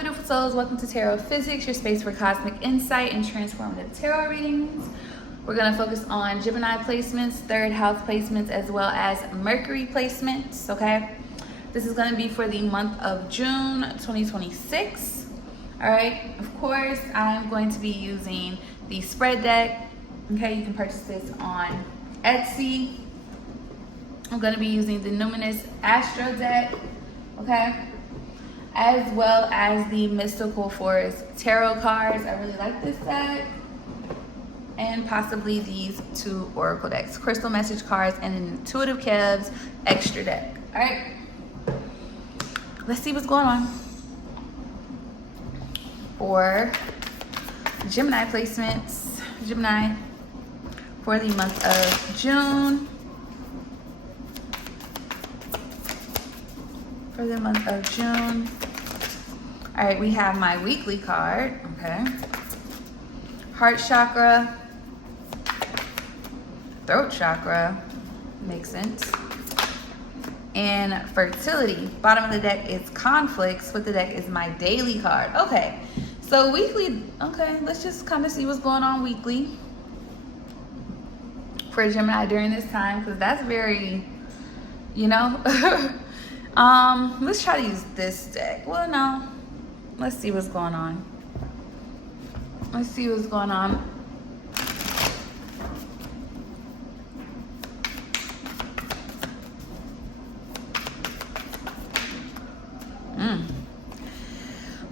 my beautiful souls, welcome to Tarot Physics, your space for cosmic insight and transformative tarot readings. We're going to focus on Gemini placements, third house placements, as well as Mercury placements, okay? This is going to be for the month of June 2026. All right, of course, I'm going to be using the spread deck. Okay, you can purchase this on Etsy. I'm going to be using the Numinous Astro deck, okay, as well as the Mystical Forest Tarot cards. I really like this deck. And possibly these two Oracle decks, Crystal Message cards and an Intuitive Kev's extra deck. All right, let's see what's going on for Gemini placements. Gemini for the month of June. For the month of June. All right, we have my weekly card, okay. Heart chakra, throat chakra, makes sense. And fertility. Bottom of the deck is conflicts. With the deck is my daily card. Okay, so weekly, okay, let's just kind of see what's going on weekly for Gemini during this time, because that's very, you know. Let's try to use this deck. Well, no, let's see what's going on. Let's see what's going on.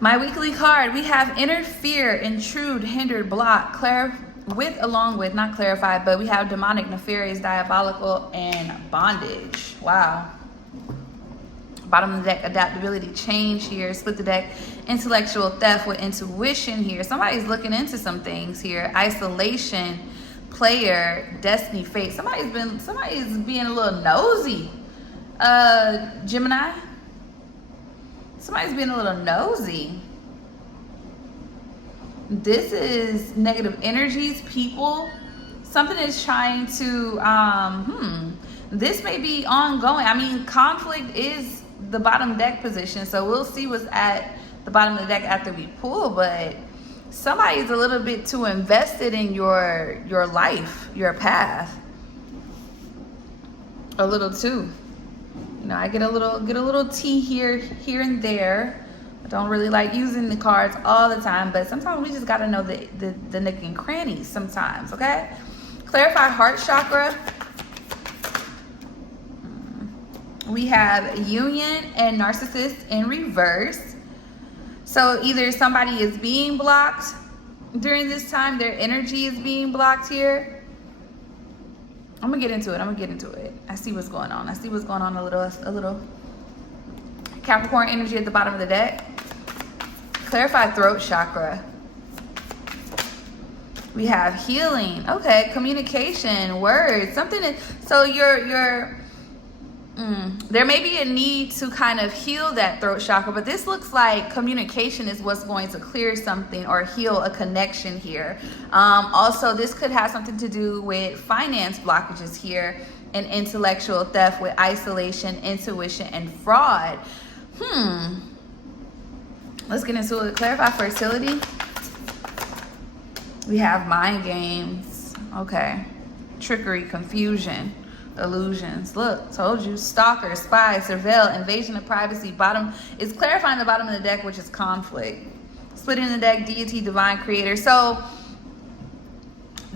My weekly card, we have interfere, intrude, hindered, block, along with, not clarify, but we have demonic, nefarious, diabolical, and bondage. Wow. Bottom of the deck, adaptability, change here. Split the deck, intellectual theft with intuition here. Somebody's looking into some things here. Isolation, player, destiny, fate. Somebody's being a little nosy. Gemini. Somebody's being a little nosy. This is negative energies, people. Something is trying to, this may be ongoing. I mean, conflict is the bottom deck position, so we'll see what's at the bottom of the deck after we pull, but somebody's a little bit too invested in your life, your path. A little too. You know, I get a little tea here and there. I don't really like using the cards all the time, but sometimes we just got to know the nook and crannies sometimes, okay? Clarify heart chakra. We have union and narcissist in reverse. So either somebody is being blocked during this time, their energy is being blocked here. I'm gonna get into it. I see what's going on. A little. Capricorn energy at the bottom of the deck. Clarify throat chakra. We have healing. Okay, communication, words, something. So there may be a need to kind of heal that throat chakra, but this looks like communication is what's going to clear something or heal a connection here. Also, this could have something to do with finance blockages here and intellectual theft with isolation, intuition, and fraud. Let's get into it. Clarify fertility. We have mind games. Okay. Trickery, confusion, illusions. Look, told you. Stalker, spy, surveil, invasion of privacy. Bottom is clarifying the bottom of the deck, which is conflict. Splitting the deck, deity, divine creator. So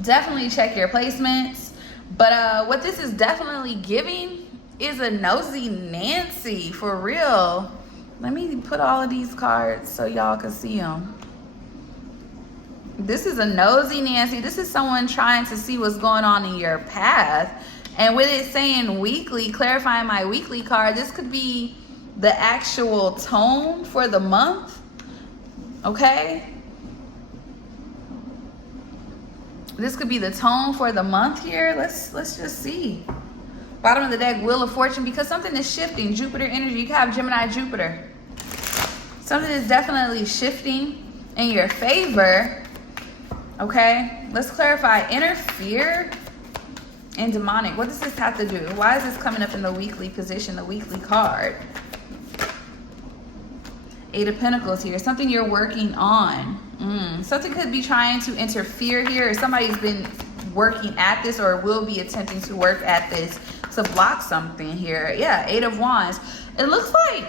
definitely check your placements. But what this is definitely giving is a nosy Nancy, for real. Let me put all of these cards so y'all can see them. This is a nosy Nancy. This is someone trying to see what's going on in your path. And with it saying weekly, clarifying my weekly card, this could be the actual tone for the month. Okay? This could be the tone for the month here. Let's just see. Bottom of the deck, Wheel of Fortune, because something is shifting. Jupiter energy. You can have Gemini, Jupiter. Something is definitely shifting in your favor. Okay? Let's clarify. Interfere and demonic. What does this have to do? Why is this coming up in the weekly position, the weekly card? Eight of Pentacles here. Something you're working on. Something could be trying to interfere here, or somebody's been working at this or will be attempting to work at this to block something here. Yeah, Eight of Wands. It looks like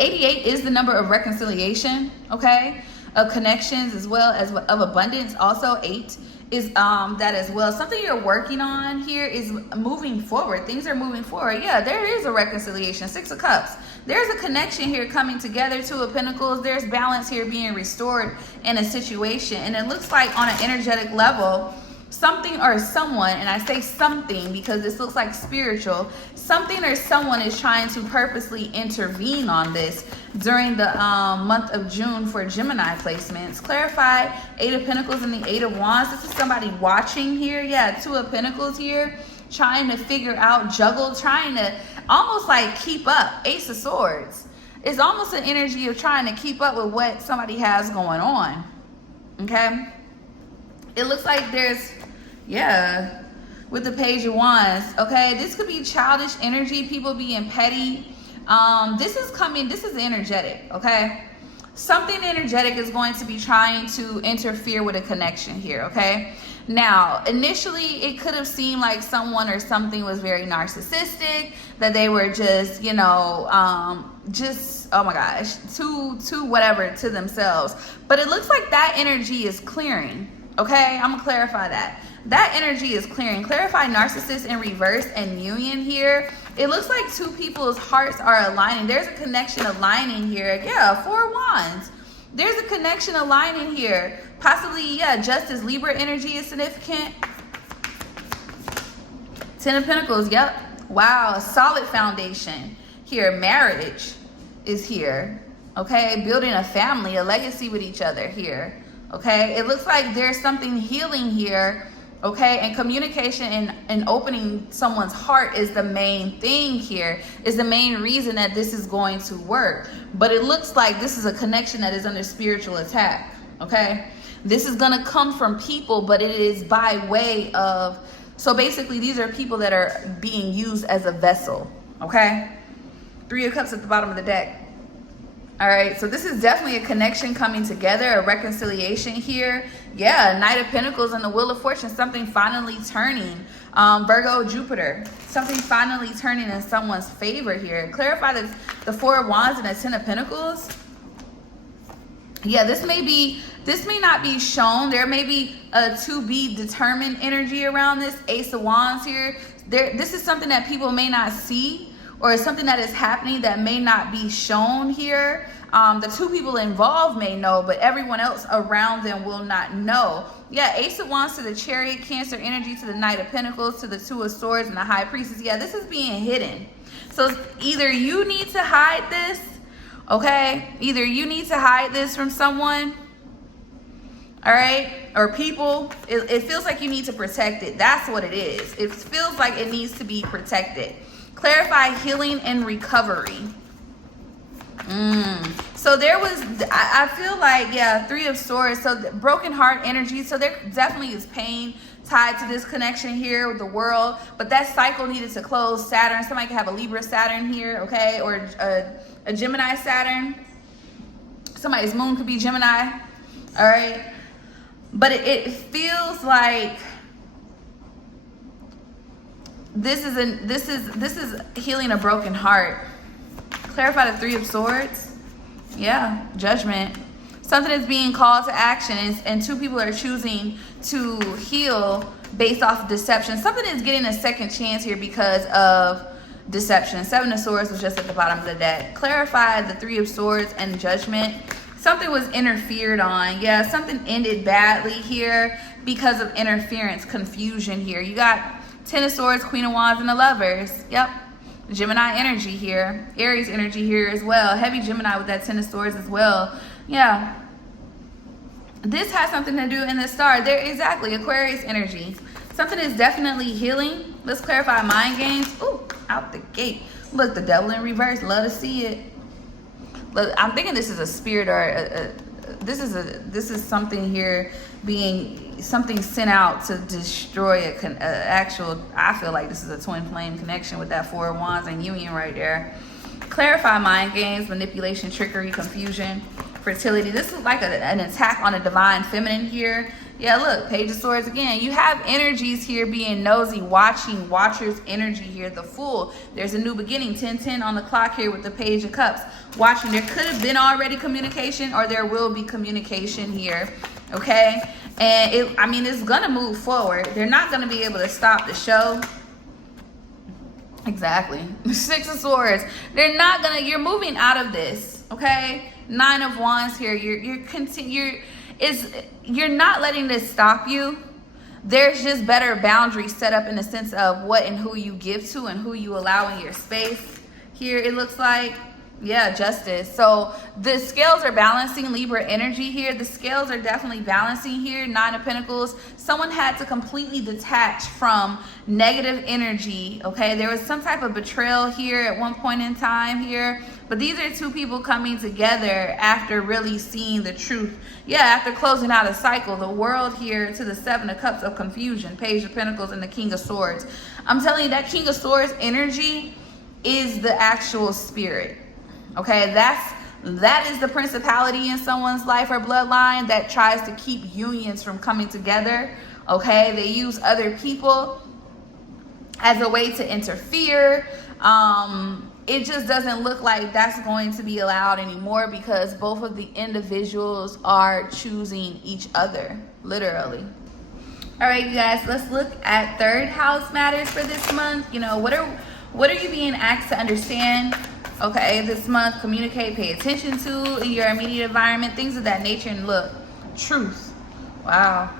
88 is the number of reconciliation, okay? Of connections as well as of abundance. Also 8 is that as well. Something you're working on here is moving forward. Things are moving forward. Yeah, there is a reconciliation. Six of Cups. There's a connection here coming together. Two of Pentacles. There's balance here being restored in a situation. And it looks like on an energetic level, something or someone, and I say something because this looks like spiritual, something or someone is trying to purposely intervene on this during the month of June for Gemini placements. Clarify Eight of Pentacles and the Eight of Wands. This is somebody watching here. Yeah, Two of Pentacles here, trying to figure out, juggle, trying to almost like keep up. Ace of Swords. It's almost an energy of trying to keep up with what somebody has going on. Okay? It looks like there's, yeah, with the Page of Wands, okay? This could be childish energy, people being petty. This is energetic, okay? Something energetic is going to be trying to interfere with a connection here, okay? Now, initially, it could have seemed like someone or something was very narcissistic, that they were just, you know, oh my gosh, too whatever to themselves. But it looks like that energy is clearing. Okay, I'm gonna clarify that. That energy is clearing. Clarify narcissist in reverse and union here. It looks like two people's hearts are aligning. There's a connection aligning here. Yeah, Four of Wands. There's a connection aligning here. Possibly, yeah, Justice, Libra energy is significant. Ten of Pentacles, yep. Wow, a solid foundation here. Marriage is here. Okay, building a family, a legacy with each other here. Okay, it looks like there's something healing here. Okay, and communication and opening someone's heart is the main thing here, is the main reason that this is going to work. But it looks like this is a connection that is under spiritual attack. Okay, this is going to come from people, but it is by way of, so basically these are people that are being used as a vessel. Okay, Three of Cups at the bottom of the deck. All right, so this is definitely a connection coming together, a reconciliation here. Yeah, Knight of Pentacles and the Wheel of Fortune, something finally turning. Virgo, Jupiter, something finally turning in someone's favor here. Clarify the Four of Wands and the Ten of Pentacles. Yeah, this may not be shown. There may be a to be determined energy around this. Ace of Wands here. This is something that people may not see, or something that is happening that may not be shown here. The two people involved may know, but everyone else around them will not know. Yeah, Ace of Wands to the Chariot, Cancer energy to the Knight of Pentacles, to the Two of Swords and the High Priestess. Yeah, this is being hidden. So either you need to hide this, okay? Either you need to hide this from someone, all right? Or people, it feels like you need to protect it. That's what it is. It feels like it needs to be protected. Clarify healing and recovery. So there was, I feel like, yeah, Three of Swords. So the broken heart energy. So there definitely is pain tied to this connection here with the world. But that cycle needed to close. Saturn. Somebody could have a Libra Saturn here, okay? Or a Gemini Saturn. Somebody's moon could be Gemini. All right. But it feels like this is healing a broken heart. Clarify the Three of Swords. Yeah, Judgment. Something is being called to action, and two people are choosing to heal based off of deception. Something is getting a second chance here because of deception. Seven of Swords was just at the bottom of the deck. Clarify the Three of Swords and Judgment. Something was interfered on. Yeah, something ended badly here because of interference, confusion here. You got Ten of Swords, Queen of Wands, and the Lovers. Yep. Gemini energy here. Aries energy here as well. Heavy Gemini with that Ten of Swords as well. Yeah. This has something to do in the star. There, exactly. Aquarius energy. Something is definitely healing. Let's clarify mind games. Ooh, out the gate. Look, the Devil in reverse. Love to see it. Look, I'm thinking this is a spirit, or this is something here being something sent out to destroy actual. I feel like this is a twin flame connection with that Four of Wands and union right there. Clarify mind games, manipulation, trickery, confusion, fertility. This is like an attack on the divine feminine here. Yeah, look, Page of Swords again. You have energies here being nosy, watching, watcher's energy here, the Fool. There's a new beginning, 10:10 on the clock here with the Page of Cups. Watching, there could have been already communication, or there will be communication here, okay? And it's gonna move forward. They're not gonna be able to stop the show. Exactly. 6 of Swords. They're not gonna, you're moving out of this, okay? 9 of Wands here. You're not letting this stop you. There's just better boundaries set up in the sense of what and who you give to and who you allow in your space. Here it looks like, yeah, Justice. So the scales are balancing, Libra energy here. The scales are definitely balancing here. 9 of Pentacles. Someone had to completely detach from negative energy, okay? There was some type of betrayal here at one point in time here. But these are two people coming together after really seeing the truth. Yeah, after closing out a cycle. The World here to the 7 of Cups of confusion. Page of Pentacles and the King of Swords. I'm telling you, that King of Swords energy is the actual spirit. Okay, that is the principality in someone's life or bloodline that tries to keep unions from coming together. Okay, they use other people as a way to interfere. It just doesn't look like that's going to be allowed anymore because both of the individuals are choosing each other, literally. All right, you guys, let's look at third house matters for this month. You know, what are you being asked to understand? Okay, this month, communicate, pay attention to in your immediate environment, things of that nature. And look, truth. Wow.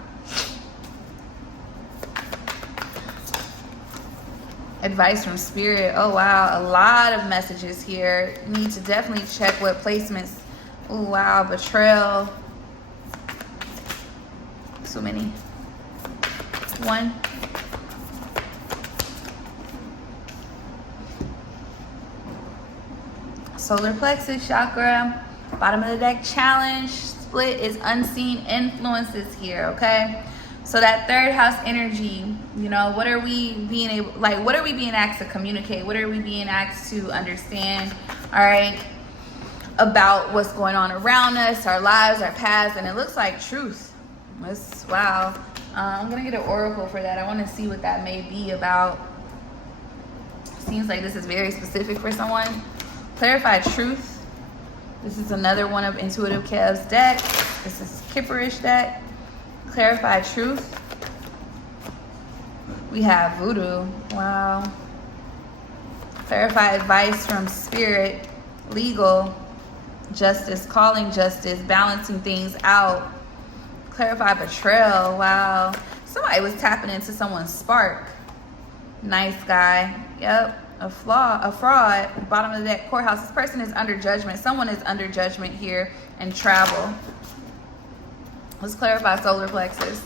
Advice from spirit. Oh, wow. A lot of messages here. You need to definitely check what placements. Oh, wow. Betrayal. So many. 1. Solar plexus chakra, bottom of the deck challenge, split is unseen influences here, okay? So that third house energy, you know, what are we being asked to communicate? What are we being asked to understand, all right, about what's going on around us, our lives, our past? And it looks like truth. Wow. I'm going to get an oracle for that. I want to see what that may be about. Seems like this is very specific for someone. Clarify truth. This is another one of Intuitive Kev's deck. This is Kipperish deck. Clarify truth. We have Voodoo. Wow. Clarify advice from spirit. Legal. Justice. Calling justice. Balancing things out. Clarify betrayal. Wow. Somebody was tapping into someone's spark. Nice guy. Yep. A fraud, bottom of the deck, courthouse. This person is under judgment. Someone is under judgment here and travel. Let's clarify solar plexus.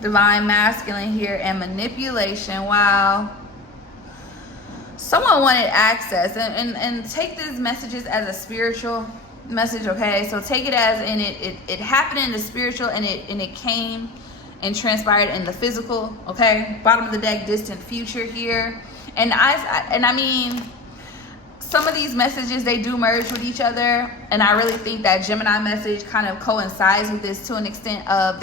Divine masculine here and manipulation. Wow. Someone wanted access and take these messages as a spiritual message, okay? So take it as in it happened in the spiritual and it came and transpired in the physical, okay? Bottom of the deck, distant future here. And I mean, some of these messages, they do merge with each other. And I really think that Gemini message kind of coincides with this to an extent of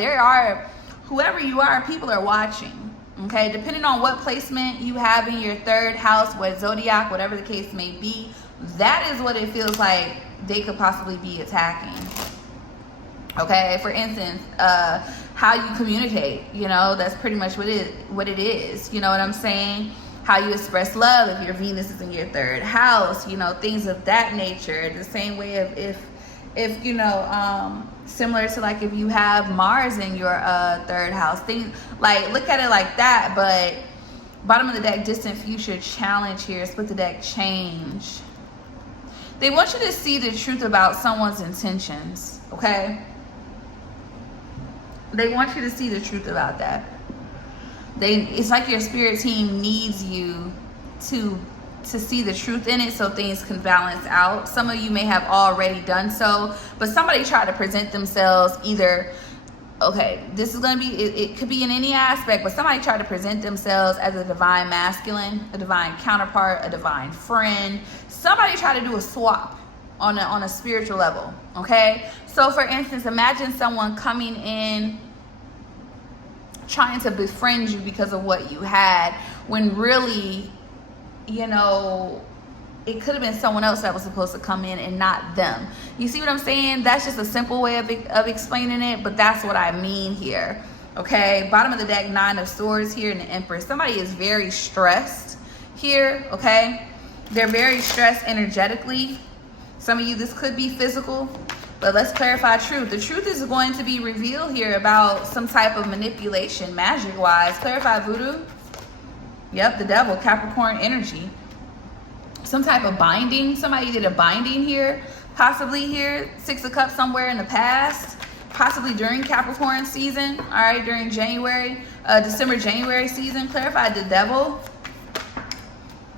whoever you are, people are watching. Okay, depending on what placement you have in your third house, what zodiac, whatever the case may be, that is what it feels like they could possibly be attacking. Okay, for instance, how you communicate, you know, that's pretty much what it is. You know what I'm saying? How you express love if your Venus is in your third house, you know, things of that nature. The same way of if you know, similar to like if you have Mars in your third house, things like, look at it like that. But bottom of the deck, distant future challenge here, split the deck change. They want you to see the truth about someone's intentions, okay? They want you to see the truth about that. It's like your spirit team needs you to see the truth in it so things can balance out. Some of you may have already done so, but somebody tried to present themselves either Okay, this is going to be, it could be in any aspect, but somebody tried to present themselves as a divine masculine, a divine counterpart, a divine friend. Somebody tried to do a swap on a spiritual level, okay? So for instance, imagine someone coming in trying to befriend you because of what you had, when really, you know, it could have been someone else that was supposed to come in and not them. You see what I'm saying? That's just a simple way of explaining it, but that's what I mean here. Okay, bottom of the deck, 9 of Swords here in the Empress. Somebody is very stressed here, okay? They're very stressed energetically. Some of you, this could be physical, but let's clarify truth. The truth is going to be revealed here about some type of manipulation, magic-wise. Clarify voodoo. Yep, the devil, Capricorn energy. Some type of binding. Somebody did a binding here, possibly here. 6 of Cups somewhere in the past, possibly during Capricorn season. All right, during January, December, January season. Clarified the devil.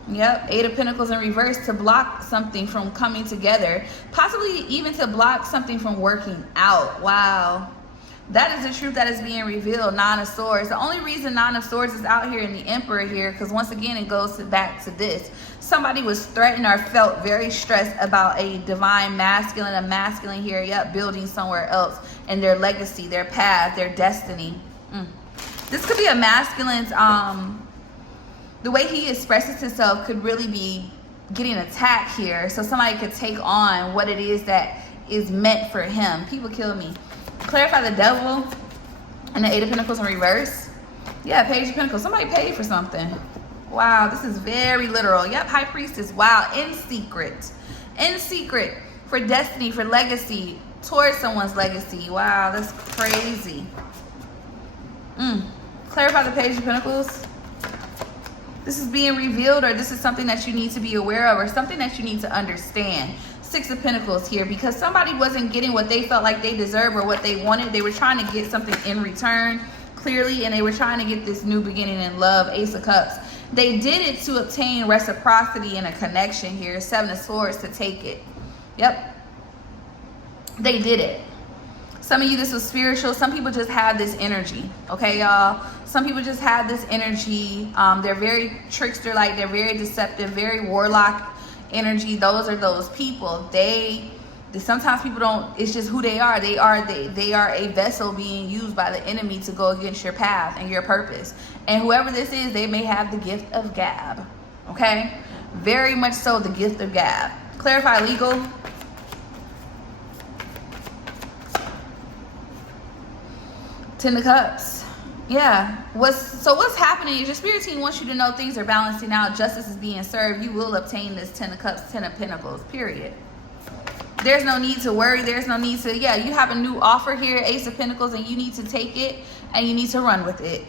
Yep, 8 of Pentacles in reverse, to block something from coming together. Possibly even to block something from working out. Wow. That is the truth that is being revealed. 9 of Swords. The only reason 9 of Swords is out here in the Emperor here, because once again, it goes back to this. Somebody was threatened or felt very stressed about a divine masculine, a masculine here, yep, building somewhere else, and their legacy, their path, their destiny. This could be a masculine's, the way he expresses himself could really be getting attacked here. So somebody could take on what it is that is meant for him. People kill me. Clarify the devil and the 8 of Pentacles in reverse. Yeah, Page of Pentacles. Somebody paid for something. Wow, this is very literal. Yep, High Priestess. Wow, in secret. In secret. For destiny, for legacy. Towards someone's legacy. Wow, that's crazy. Clarify the Page of Pentacles. This is being revealed, or this is something that you need to be aware of, or something that you need to understand. 6 of Pentacles here, because somebody wasn't getting what they felt like they deserved or what they wanted. They were trying to get something in return, clearly, and they were trying to get this new beginning in love. Ace of Cups. They did it to obtain reciprocity and a connection here. 7 of Swords to take it. Yep. They did it. Some of you, this was spiritual. Some people just have this energy. Okay, y'all? Some people just have this energy. They're very trickster-like. They're very deceptive, very warlock energy. Those are those people. Sometimes people don't, it's just who they are. They are a vessel being used by the enemy to go against your path and your purpose. And whoever this is, they may have the gift of gab. Okay? Very much so, the gift of gab. Clarify legal. Ten of Cups. Yeah. What's happening is your spirit team wants you to know things are balancing out. Justice is being served. You will obtain this 10 of Cups, 10 of Pentacles, period. There's no need to worry. There's no need to, yeah, you have a new offer here, Ace of Pentacles, and you need to take it and you need to run with it.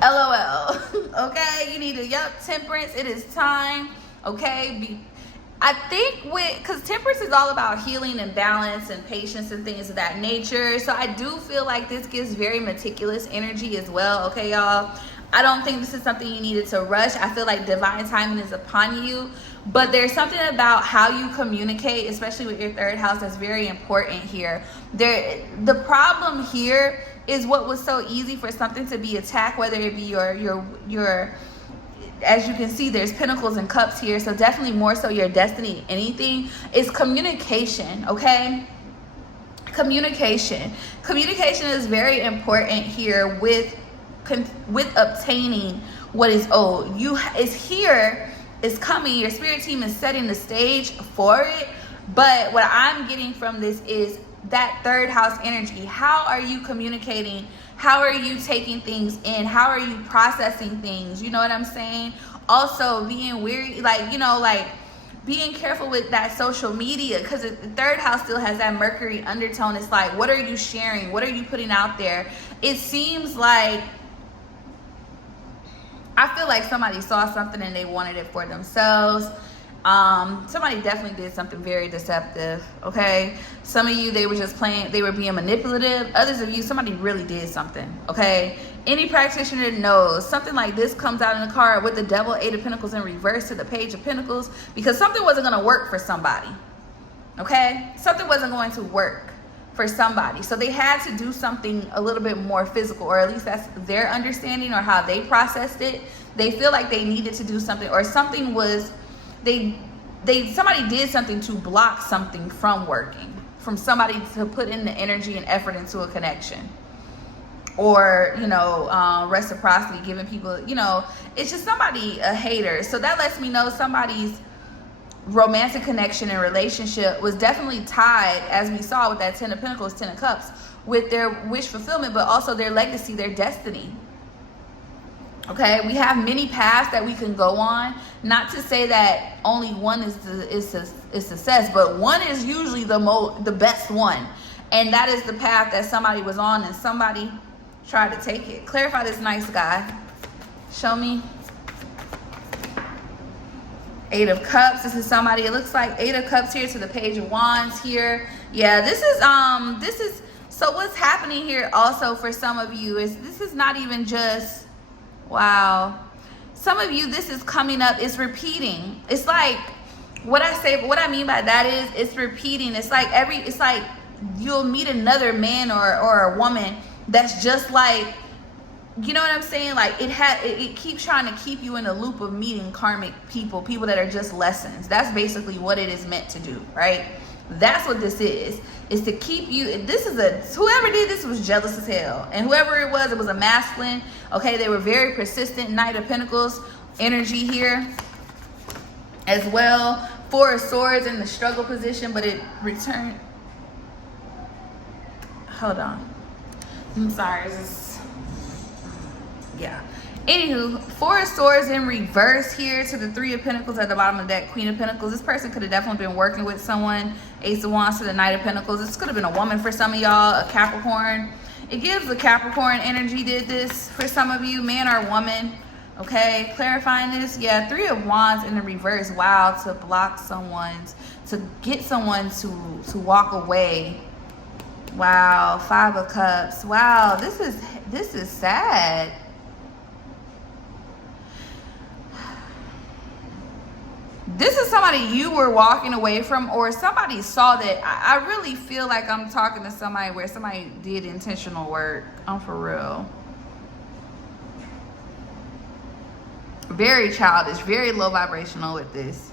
LOL. Okay? You need to, yep, Temperance. It is time. Okay? I think because Temperance is all about healing and balance and patience and things of that nature. So I do feel like this gives very meticulous energy as well. Okay, y'all? I don't think this is something you needed to rush. I feel like divine timing is upon you. But there's something about how you communicate, especially with your 3rd house, that's very important here. The problem here is what was so easy for something to be attacked, whether it be your as you can see, there's Pentacles and Cups here, so definitely more so your destiny, anything, is communication, okay? Communication is very important here with obtaining what is owed. It's coming. Your spirit team is setting the stage for it, but what I'm getting from this is that 3rd house energy. How are you communicating? How are you taking things in? How are you processing things? You know what I'm saying? Also being weary, being careful with that social media, because the 3rd house still has that Mercury undertone. It's like, what are you sharing? What are you putting out there? It seems like, I feel like somebody saw something and they wanted it for themselves. Somebody definitely did something very deceptive, okay? Some of you, they were just playing, they were being manipulative. Others of you, somebody really did something, okay? Any practitioner knows something like this comes out in the card with the devil, 8 of Pentacles in reverse to the Page of Pentacles, because something wasn't going to work for somebody, okay? Something wasn't going to work for somebody. So they had to do something a little bit more physical, or at least that's their understanding or how they processed it. They feel like they needed to do something, or something was, somebody did something to block something from working, from somebody to put in the energy and effort into a connection. Or, you know, reciprocity, giving people, you know, it's just somebody a hater. So that lets me know somebody's romantic connection and relationship was definitely tied, as we saw with that 10 of Pentacles, 10 of Cups, with their wish fulfillment, but also their legacy, their destiny. Okay, we have many paths that we can go on. Not to say that only one is success, but one is usually the best one, and that is the path that somebody was on and somebody tried to take it. Clarify this nice guy. Show me. 8 of Cups. This is somebody, it looks like 8 of Cups here to the Page of Wands here. Yeah, this is so what's happening here also for some of you is this is not even just, wow. Some of you, this is coming up, it's repeating. It's like what I say, but what I mean by that is it's repeating. It's like you'll meet another man or a woman that's just like, you know what I'm saying? Like it keeps trying to keep you in a loop of meeting karmic people that are just lessons. That's basically what it is meant to do, right? That's what this is to keep you. Whoever did this was jealous as hell. And whoever it was a masculine. Okay, they were very persistent. Knight of Pentacles energy here as well. 4 of Swords in the struggle position, but it returned. Hold on. I'm sorry. Yeah. Anywho, 4 of Swords in reverse here to the 3 of Pentacles at the bottom of that Queen of Pentacles. This person could have definitely been working with someone. Ace of Wands to the Knight of Pentacles. This could have been a woman for some of y'all, a Capricorn. It gives the Capricorn energy did this for some of you, man or woman. Okay, clarifying this. Yeah, 3 of Wands in the reverse. Wow, to block someone's, to get someone to walk away. Wow, 5 of Cups. Wow, this is sad. This is somebody you were walking away from, or somebody saw that. I really feel like I'm talking to somebody where somebody did intentional work. I'm for real. Very childish, very low vibrational with this.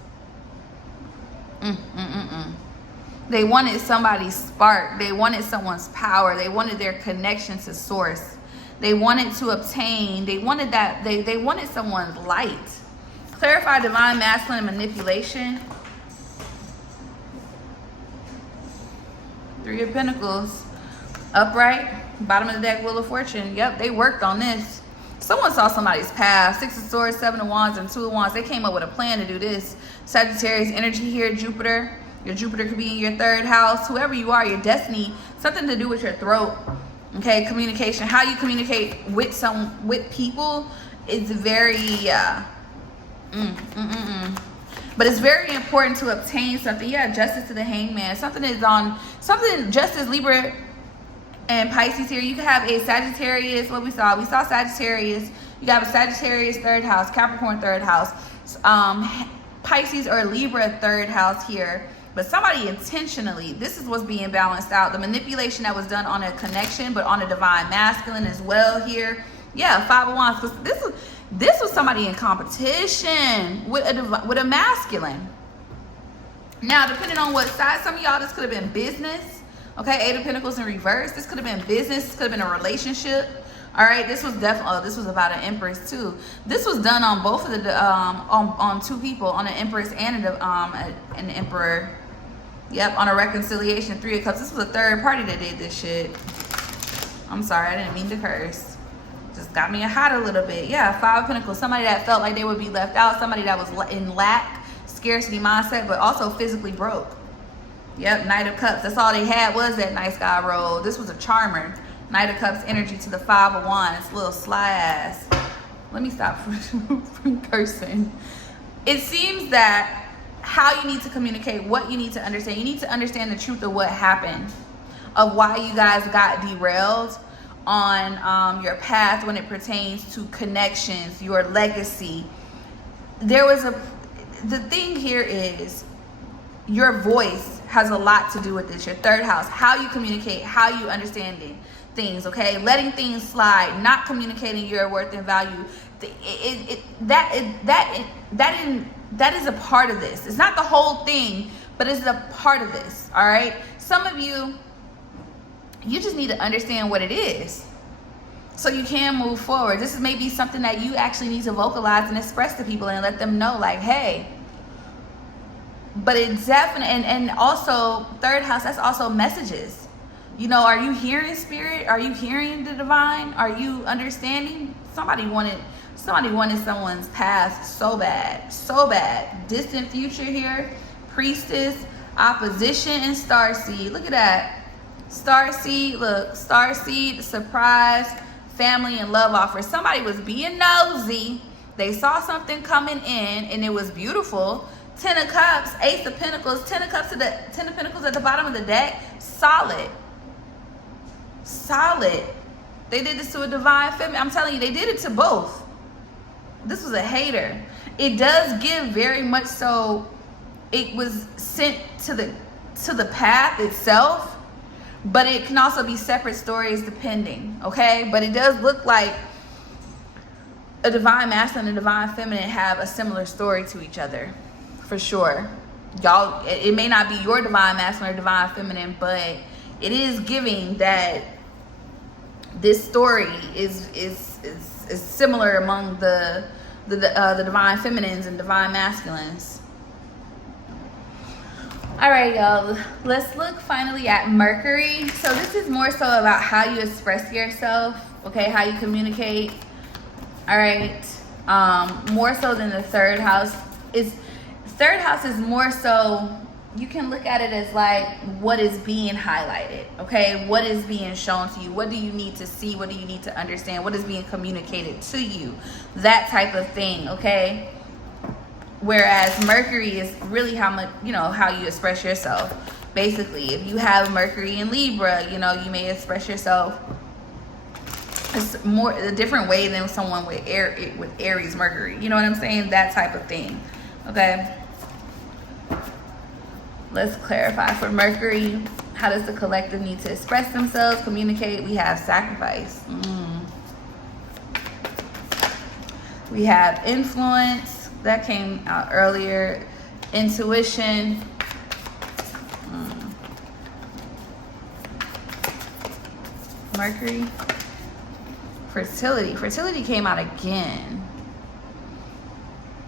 They wanted somebody's spark. They wanted someone's power. They wanted their connection to source. They wanted to obtain. They wanted that. They wanted someone's light. Clarify divine masculine manipulation. 3 of Pentacles. Upright. Bottom of the deck, Wheel of Fortune. Yep, they worked on this. Someone saw somebody's path. 6 of Swords, 7 of Wands, and 2 of Wands. They came up with a plan to do this. Sagittarius energy here, Jupiter. Your Jupiter could be in your 3rd house. Whoever you are, your destiny. Something to do with your throat. Okay, communication. How you communicate with people is very... But it's very important to obtain something. Yeah, Justice to the Hangman. Justice, Libra, and Pisces here. You can have a Sagittarius. What we saw Sagittarius. You got a Sagittarius 3rd house, Capricorn 3rd house, Pisces or Libra 3rd house here. But somebody intentionally, this is what's being balanced out. The manipulation that was done on a connection, but on a divine masculine as well here. Yeah, 5 of Wands. Because this was somebody in competition with a masculine. Now, depending on what side, some of y'all, this could have been business. Okay, 8 of Pentacles in reverse. This could have been business. This could have been a relationship. All right, this was definitely, this was about an Empress too. This was done on both of the, on 2 people, on an Empress and an Emperor. Yep, on a reconciliation, 3 of Cups. This was a 3rd party that did this shit. I'm sorry, I didn't mean to curse. Just got me hot a little bit. Yeah, 5 of Pentacles. Somebody that felt like they would be left out. Somebody that was in lack, scarcity mindset, but also physically broke. Yep, Knight of Cups. That's all they had was that nice guy roll. This was a charmer. Knight of Cups energy to the 5 of Wands. Little sly ass. Let me stop from cursing. It seems that how you need to communicate, what you need to understand. You need to understand the truth of what happened, of why you guys got derailed on your path when it pertains to connections, your legacy. The thing here is your voice has a lot to do with this. Your third house, how you communicate, how you understand things, okay? Letting things slide, not communicating your worth and value. That is a part of this. It's not the whole thing, but it's a part of this, all right? Some of you just need to understand what it is so you can move forward. This is maybe something that you actually need to vocalize and express to people and let them know, like, hey. But it's definitely, and also third house, that's also messages. You know, are you hearing spirit? Are you hearing the divine? Are you understanding? Somebody wanted someone's path so bad. Distant future here, priestess, opposition, and starseed. Look at that. Starseed, look, starseed, surprise, family, and love offer. Somebody was being nosy. They saw something coming in, and it was beautiful. 10 of Cups, Ace of Pentacles, 10 of Pentacles at the bottom of the deck. Solid. They did this to a divine feminine. I'm telling you, they did it to both. This was a hater. It does give very much so. It was sent to the path itself, but it can also be separate stories depending, okay? But it does look like a divine masculine and a divine feminine have a similar story to each other. For sure. Y'all, it may not be your divine masculine or divine feminine, but it is giving that this story is similar among the divine feminines and divine masculines. All right, y'all, let's look finally at Mercury. So this is more so about how you express yourself, okay, how you communicate. All right, more so than the third house. Third house is more so, you can look at it as like what is being highlighted, okay? What is being shown to you? What do you need to see? What do you need to understand? What is being communicated to you? That type of thing, okay? Whereas Mercury is really how much, you know, how you express yourself. Basically, if you have Mercury in Libra, you know, you may express yourself a different way than someone with Aries Mercury. You know what I'm saying? That type of thing, okay? Let's clarify for Mercury. How does the collective need to express themselves, communicate? We have sacrifice. We have influence. That came out earlier. Intuition. Mercury. Fertility. Fertility came out again.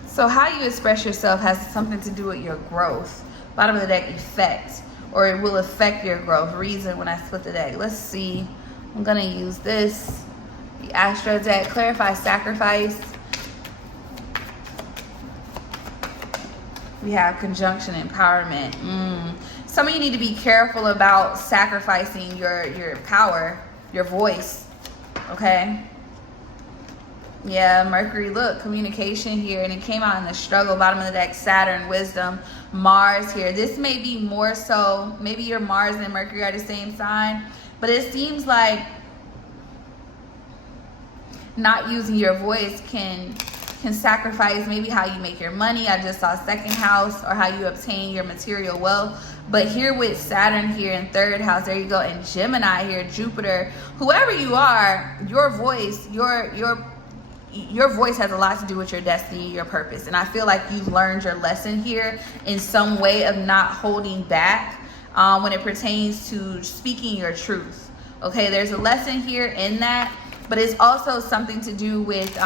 So how you express yourself has something to do with your growth. Bottom of the deck, effect, or it will affect your growth. Reason when I split the deck. Let's see. I'm gonna use this. The Astro deck. Clarify sacrifice. We have conjunction, empowerment. Some of you need to be careful about sacrificing your power, your voice. Okay. Yeah, Mercury, look, communication here, and it came out in the struggle. Bottom of the deck, Saturn, wisdom, Mars here. This may be more so, maybe your Mars and Mercury are the same sign, but it seems like not using your voice can sacrifice maybe how you make your money. I just saw second house, or how you obtain your material wealth. But here with Saturn here in third house, there you go, and Gemini here, Jupiter, whoever you are, your voice, your voice has a lot to do with your destiny, your purpose. And I feel like you've learned your lesson here in some way of not holding back when it pertains to speaking your truth. Okay, there's a lesson here in that, but it's also something to do with,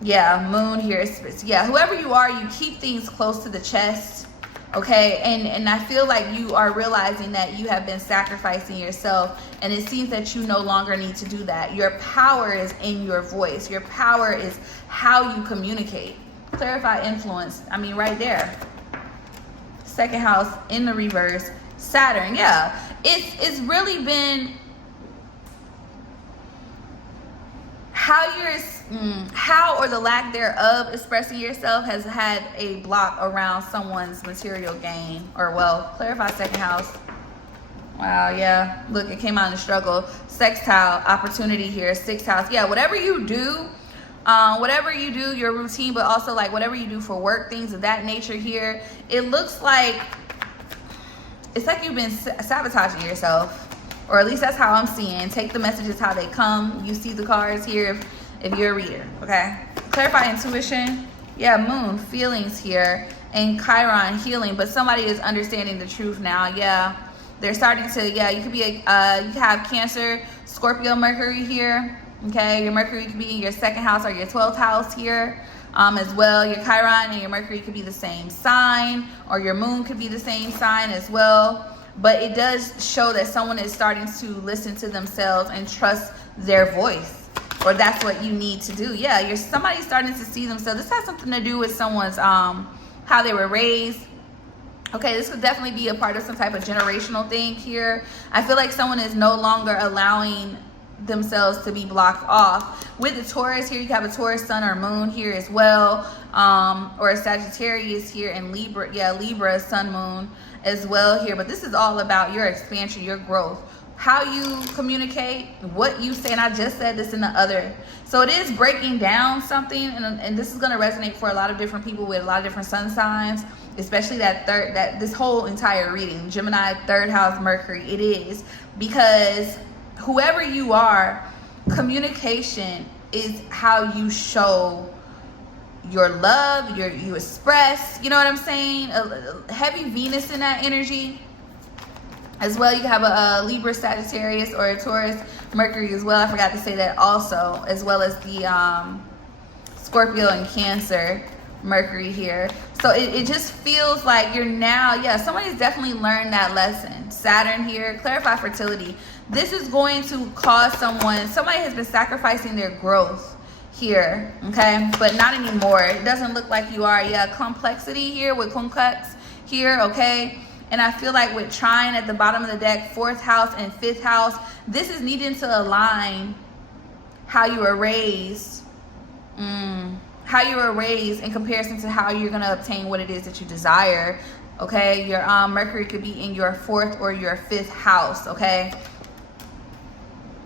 moon here. Yeah, whoever you are, you keep things close to the chest. Okay, and I feel like you are realizing that you have been sacrificing yourself, and it seems that you no longer need to do that. Your power is in your voice. Your power is how you communicate. Clarify influence. I mean, right there. Second house in the reverse. Saturn. Yeah, it's really been how or the lack thereof expressing yourself has had a block around someone's material gain or wealth. Clarify second house. Wow, yeah. Look, it came out in the struggle. Sextile, opportunity here. Sixth house. Yeah, whatever you do whatever you do, your routine, but also like whatever you do for work, things of that nature here, it looks like it's like you've been sabotaging yourself, or at least that's how I'm seeing. Take the messages how they come. You see the cards here if you're a reader, okay? Clarify intuition. Yeah, moon, feelings here, and Chiron, healing, but somebody is understanding the truth now. Yeah, they're starting to, yeah, you could be, you have Cancer, Scorpio, Mercury here, okay? Your Mercury could be in your 2nd house or your 12th house here. As well, your Chiron and your Mercury could be the same sign, or your moon could be the same sign as well. But it does show that someone is starting to listen to themselves and trust their voice, or that's what you need to do. Yeah, somebody's starting to see themselves. This has something to do with someone's how they were raised. Okay, this could definitely be a part of some type of generational thing here. I feel like someone is no longer allowing themselves to be blocked off. With the Taurus here, you have a Taurus sun or moon here as well, or a Sagittarius here, and Libra, yeah, Libra sun moon as well here. But this is all about your expansion, your growth, how you communicate, what you say. And I just said this in the other, so it is breaking down something, and this is going to resonate for a lot of different people with a lot of different sun signs, especially this whole entire reading, Gemini, 3rd house, Mercury. It is because whoever you are, communication is how you show your love, you express, you know what I'm saying? A heavy Venus in that energy. As well, you have a Libra, Sagittarius, or a Taurus, Mercury as well. I forgot to say that also, as well as the Scorpio and Cancer, Mercury here. So it just feels like you're now, yeah, somebody's definitely learned that lesson. Saturn here, clarify fertility. This is going to cause somebody has been sacrificing their growth here, okay? But not anymore. It doesn't look like you are. Yeah, complexity here with complex here, okay? And I feel like with trine at the bottom of the deck, 4th house and 5th house, this is needing to align how you were raised. How you were raised in comparison to how you're going to obtain what it is that you desire, okay? Your Mercury could be in your 4th or your 5th house, okay?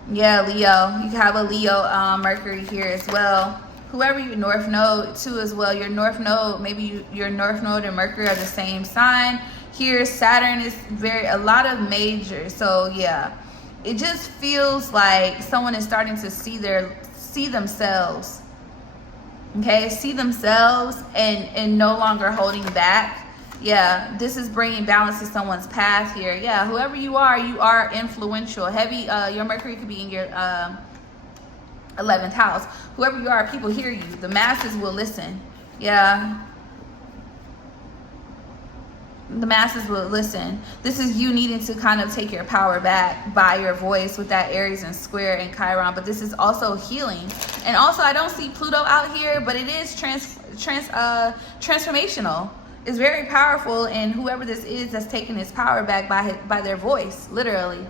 Yeah, Leo. You can have a Leo Mercury here as well. Whoever you North Node too as well. Your North Node, maybe your North Node and Mercury are the same sign. Here, Saturn is a lot of major. So yeah, it just feels like someone is starting to see themselves. Okay, see themselves and no longer holding back. Yeah, this is bringing balance to someone's path here. Yeah, whoever you are influential. Heavy, your Mercury could be in your 11th house. Whoever you are, people hear you. The masses will listen. Yeah. The masses will listen. This is you needing to kind of take your power back by your voice with that Aries and Square and Chiron. But this is also healing. And also, I don't see Pluto out here, but it is transformational. It's very powerful, and whoever this is that's taking his power back by their voice, literally.